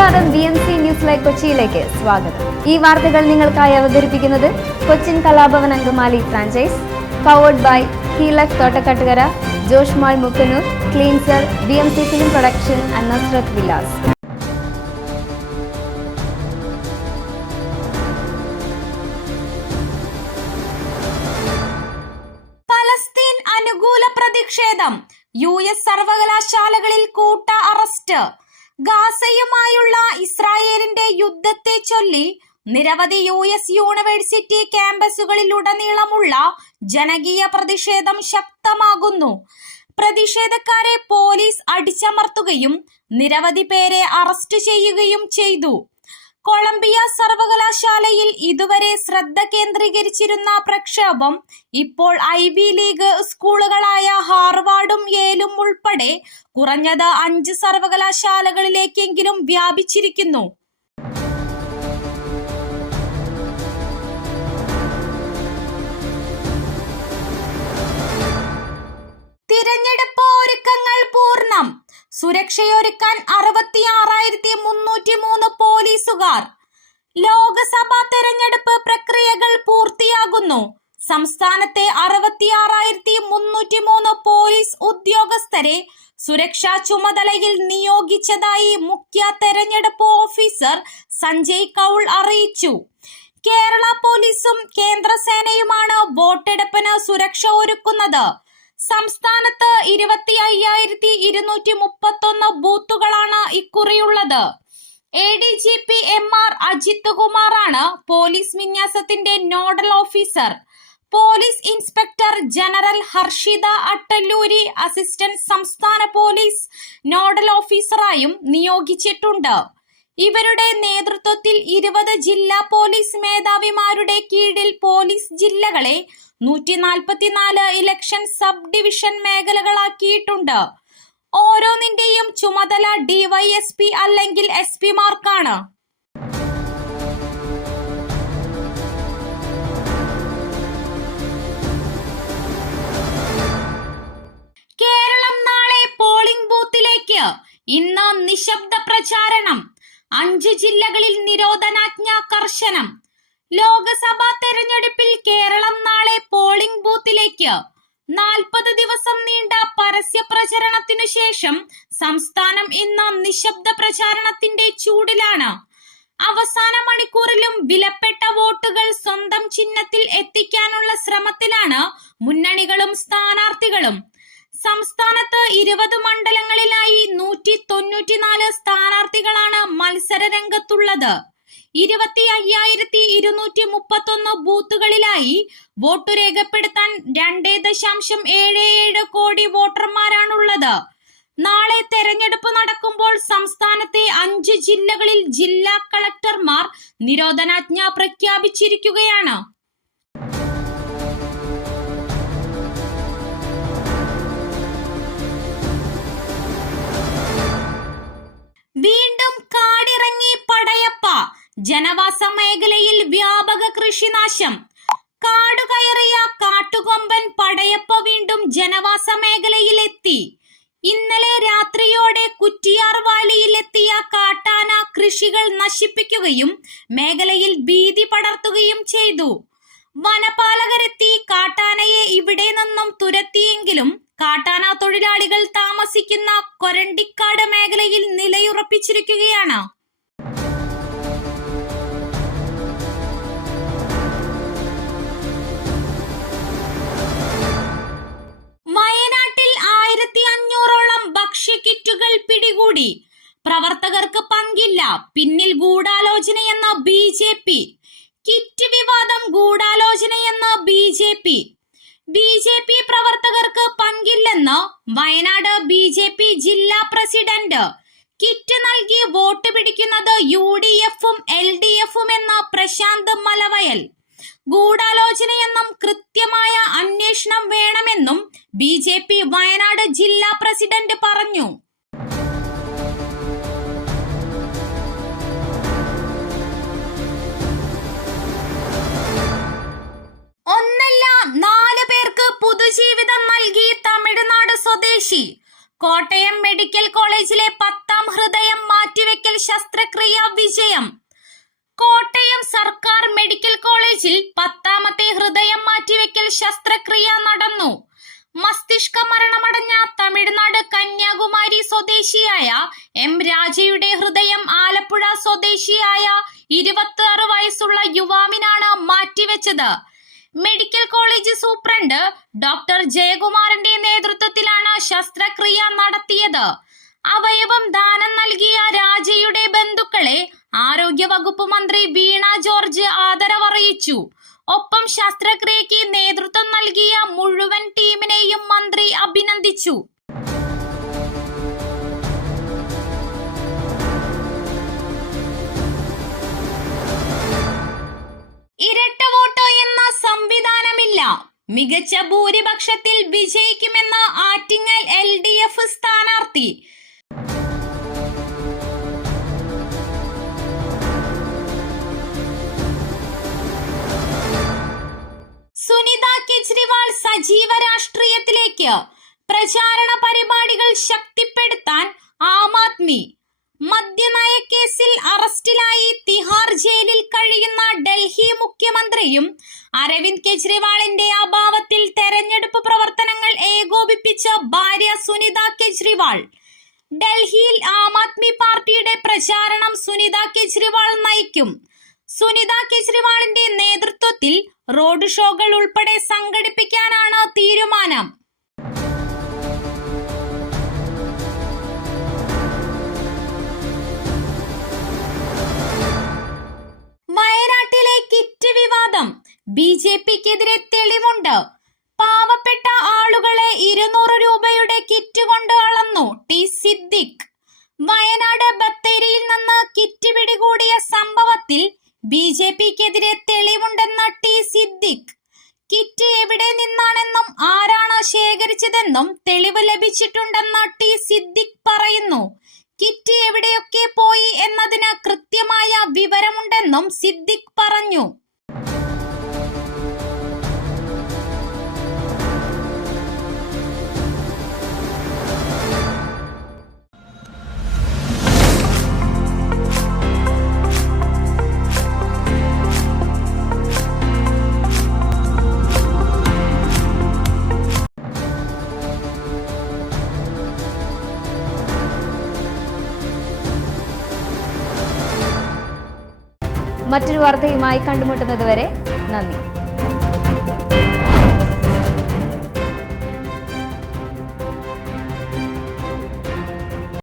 നമസ്കാരം, BMC news live കൊച്ചിയിലേക്ക് സ്വാഗതം. ഈ വാർത്തകൾ നിങ്ങൾക്കായി അവതരിപ്പിക്കുന്നത് Cochin Kalabhavan Angamaly franchise, powered by ഹീലക് Thottakkattukara, Josh mall Mookkannoor, cleanser, BMC film production and Nasrath Vilas. Palestine അനുകൂല പ്രതിഷേധം, US സർവകലാശാലകളിൽ കൂട്ട അറസ്റ്റ്. ഗാസയുമായുള്ള ഇസ്രായേലിന്റെ യുദ്ധത്തെ ചൊല്ലി നിരവധി US യൂണിവേഴ്സിറ്റി ക്യാമ്പസുകളിലുടനീളമുള്ള ജനകീയ പ്രതിഷേധം ശക്തമാകുന്നു. പ്രതിഷേധക്കാരെ പോലീസ് അടിച്ചമർത്തുകയും നിരവധി പേരെ അറസ്റ്റ് ചെയ്യുകയും ചെയ്തു. കൊളംബിയ സർവകലാശാലയിൽ ഇതുവരെ ശ്രദ്ധ കേന്ദ്രീകരിച്ചിരുന്ന പ്രക്ഷോഭം ഇപ്പോൾ ഐവി ലീഗ് സ്കൂളുകളായ ഹാർവാർഡും യേലും ഉൾപ്പെടെ കുറഞ്ഞത് 5 സർവകലാശാലകളിലേക്കെങ്കിലും വ്യാപിച്ചിരിക്കുന്നു. തിരഞ്ഞെടുപ്പ് ഒരുക്കങ്ങൾ പൂർണ്ണം. സുരക്ഷയൊരുക്കാൻ 66,303 പോലീസുകാർ. ലോക്സഭാ തെരഞ്ഞെടുപ്പ് പ്രക്രിയകൾ പൂർത്തിയാകുന്നു. സംസ്ഥാനത്തെ 66,303 പോലീസ് ഉദ്യോഗസ്ഥരെ സുരക്ഷാ ചുമതലയിൽ നിയോഗിച്ചതായി മുഖ്യ തെരഞ്ഞെടുപ്പ് ഓഫീസർ സഞ്ജയ് കൗൾ അറിയിച്ചു. കേരള പോലീസും കേന്ദ്രസേനയുമാണ് വോട്ടെടുപ്പിന് സുരക്ഷ ഒരുക്കുന്നത്. സംസ്ഥാനത്ത് 25,231 ബൂത്തുകളാണ് ഇക്കുറിയുള്ളത്. ADGP MR അജിത് കുമാറാണ് പോലീസ് വിന്യാസത്തിന്റെ nodal officer. Police inspector general Harshitha Attalluri assistant സംസ്ഥാന പോലീസ് നോഡൽ ഓഫീസറായും നിയോഗിച്ചിട്ടുണ്ട്. ഇവരുടെ നേതൃത്വത്തിൽ 20 ജില്ലാ പോലീസ് മേധാവിമാരുടെ കീഴിൽ പോലീസ് ജില്ലകളെ 144 ഇലക്ഷൻ സബ് ഡിവിഷൻ മേഖലകളാക്കിയിട്ടുണ്ട്. ഓരോന്നിന്റെയും ചുമതല DYSP അല്ലെങ്കിൽ SP മാർക്കാണ്. കേരളം നാളെ പോളിംഗ് ബൂത്തിലേക്ക്. ഇന്ന് നിശബ്ദ പ്രചാരണം. 5 ജില്ലകളിൽ നിരോധനാജ്ഞ കർശനം. ലോക്സഭാ തെരഞ്ഞെടുപ്പിൽ കേരളം നാളെ പോളിംഗ് ബൂത്തിലേക്ക്. 40 ദിവസം നീണ്ട പരസ്യ പ്രചരണത്തിനു ശേഷം സംസ്ഥാനം ഇന്ന് നിശബ്ദ പ്രചാരണത്തിന്റെ ചൂടിലാണ്. അവസാന മണിക്കൂറിലും വിലപ്പെട്ട വോട്ടുകൾ സ്വന്തം ചിഹ്നത്തിൽ എത്തിക്കാനുള്ള ശ്രമത്തിലാണ് മുന്നണികളും സ്ഥാനാർത്ഥികളും. സംസ്ഥാനത്ത് 20 മണ്ഡലങ്ങളിലായി 194 സ്ഥാനാർത്ഥികളാണ് മത്സര രംഗത്തുള്ളത്. 25,231 ബൂത്തുകളിലായി വോട്ട് രേഖപ്പെടുത്താൻ 2.77 കോടി വോട്ടർമാരാണുള്ളത്. നാളെ തെരഞ്ഞെടുപ്പ് നടക്കുമ്പോൾ സംസ്ഥാനത്തെ 5 ജില്ലകളിൽ ജില്ലാ കളക്ടർമാർ നിരോധനാജ്ഞ പ്രഖ്യാപിച്ചിരിക്കുകയാണ്. വീണ്ടും കാടിറങ്ങി പടയപ്പ. ജനവാസ മേഖലയിൽ വ്യാപക കൃഷിനാശം. കാടുകയറിയ കാട്ടുകൊമ്പൻ പടയപ്പ വീണ്ടും ജനവാസ മേഖലയിലെത്തി. ഇന്നലെ രാത്രിയോടെ കുറ്റിയാർ വാലിയിലെത്തിയ കാട്ടാന കൃഷികൾ നശിപ്പിക്കുകയും മേഖലയിൽ ഭീതി പടർത്തുകയും ചെയ്തു. വനപാലകരെത്തി കാട്ടാനയെ ഇവിടെ നിന്നും തുരത്തിയെങ്കിലും കാട്ടാന തൊഴിലാളികൾ താമസിക്കുന്ന കൊരണ്ടിക്കാട് മേഖലയിൽ നിലയുറപ്പിച്ചിരിക്കുകയാണ്. വയനാട്ടിൽ 1,500ഓളം ഭക്ഷ്യക്കിറ്റുകൾ പിടികൂടി. പ്രവർത്തകർക്ക് പങ്കില്ല, പിന്നിൽ ഗൂഢാലോചനയെന്ന് BJP. കിറ്റ് വിവാദം ഗൂഢാലോചനയെന്ന് BJP പ്രവർത്തകർക്ക് പങ്കില്ലെന്ന് വയനാട് BJP ജില്ലാ പ്രസിഡന്റ്. കിറ്റ് നൽകി വോട്ട് പിടിക്കുന്നത് UDFും LDFും എന്ന പ്രശാന്ത് മലവയൽ. ഗൂഢാലോചനയെന്നും കൃത്യമായ അന്വേഷണം വേണമെന്നും BJP വയനാട് ജില്ലാ പ്രസിഡന്റ് പറഞ്ഞു. ഒന്നല്ല 4 പേർക്ക് പുതുജീവിതം നൽകി തമിഴ്നാട് സ്വദേശി. കോട്ടയം മെഡിക്കൽ കോളേജിലെ 10ാം ഹൃദയം മാറ്റിവെക്കൽ ശസ്ത്രക്രിയ മസ്തിഷ്ക മരണമടഞ്ഞ തമിഴ്നാട് കന്യാകുമാരി സ്വദേശിയായ എം രാജയുടെ ഹൃദയം ആലപ്പുഴ സ്വദേശിയായ 26 വയസ്സുള്ള യുവാവിനാണ് മാറ്റിവെച്ചത്. മെഡിക്കൽ കോളേജ് സൂപ്രണ്ട് ഡോക്ടർ ജയകുമാറിന്റെ നേതൃത്വത്തിലാണ് ശസ്ത്രക്രിയ നടത്തിയത്. അവയവം ദാനം നൽകിയ രാജയുടെ ബന്ധുക്കളെ ആരോഗ്യവകുപ്പ് മന്ത്രി വീണ ജോർജ് ആദരവറിയിച്ചു. ഒപ്പം ശസ്ത്രക്രിയയ്ക്ക് നേതൃത്വം നൽകിയ മുഴുവൻ ടീമിനെയും മന്ത്രി അഭിനന്ദിച്ചു. ഇരട്ട വോട്ട് എന്ന സംവിധാനമില്ല, മികച്ച ഭൂരിപക്ഷത്തിൽ വിജയിക്കുമെന്ന് ആറ്റിങ്ങൽ LDF സ്ഥാനാർത്ഥി. സുനിത കേജ്രിവാൾ സജീവ രാഷ്ട്രീയത്തിലേക്ക്. പ്രചാരണ പരിപാടികൾ ശക്തിപ്പെടുത്താൻ ആം ആദ്മി. മദ്യനയ കേസിൽ അറസ്റ്റിലായി തിഹാർ ജയിലിൽ കഴിയുന്ന ഡൽഹി മുഖ്യമന്ത്രിയും അരവിന്ദ് കെജ്രിവാളിന്റെ അഭാവത്തിൽ തെരഞ്ഞെടുപ്പ് പ്രവർത്തനങ്ങൾ ഏകോപിപ്പിച്ച ഭാര്യ സുനിത കേജ്രിവാൾ. ഡൽഹിയിൽ ആം ആദ്മി പാർട്ടിയുടെ പ്രചാരണം സുനിത കേജ്രിവാൾ നയിക്കും. സുനിത കേജ്രിവാളിന്റെ നേതൃത്വത്തിൽ റോഡ് ഷോകൾ ഉൾപ്പെടെ സംഘടിപ്പിക്കാനാണ് തീരുമാനം. വയനാട്ടിലെ കിറ്റ് വിവാദം. BJPക്കെതിരെ തെളിവുണ്ട്. പാവപ്പെട്ട ആളുകളെ 200 രൂപയുടെ കിറ്റ് കൊണ്ട് അളന്നു ടി സിദ്ദിഖ്. വയനാട് ബത്തേരിയിൽ നിന്ന് കിറ്റ് പിടികൂടിയ സംഭവത്തിൽ BJPക്കെതിരെ തെളിവുണ്ടെന്ന് ടി സിദ്ദിഖ്. കിറ്റ് എവിടെ നിന്നാണെന്നും ആരാണ് ശേഖരിച്ചതെന്നും തെളിവ് ലഭിച്ചിട്ടുണ്ടെന്ന് ടി സിദ്ദിഖ് പറയുന്നു. കിറ്റ് എവിടെയൊക്കെ പോയി എന്നതിന് കൃത്യമായ വിവരമുണ്ടെന്നും സിദ്ദിഖ് പറഞ്ഞു. മറ്റൊരു വാർത്തയുമായി കണ്ടുമുട്ടുന്നതുവരെ നന്ദി.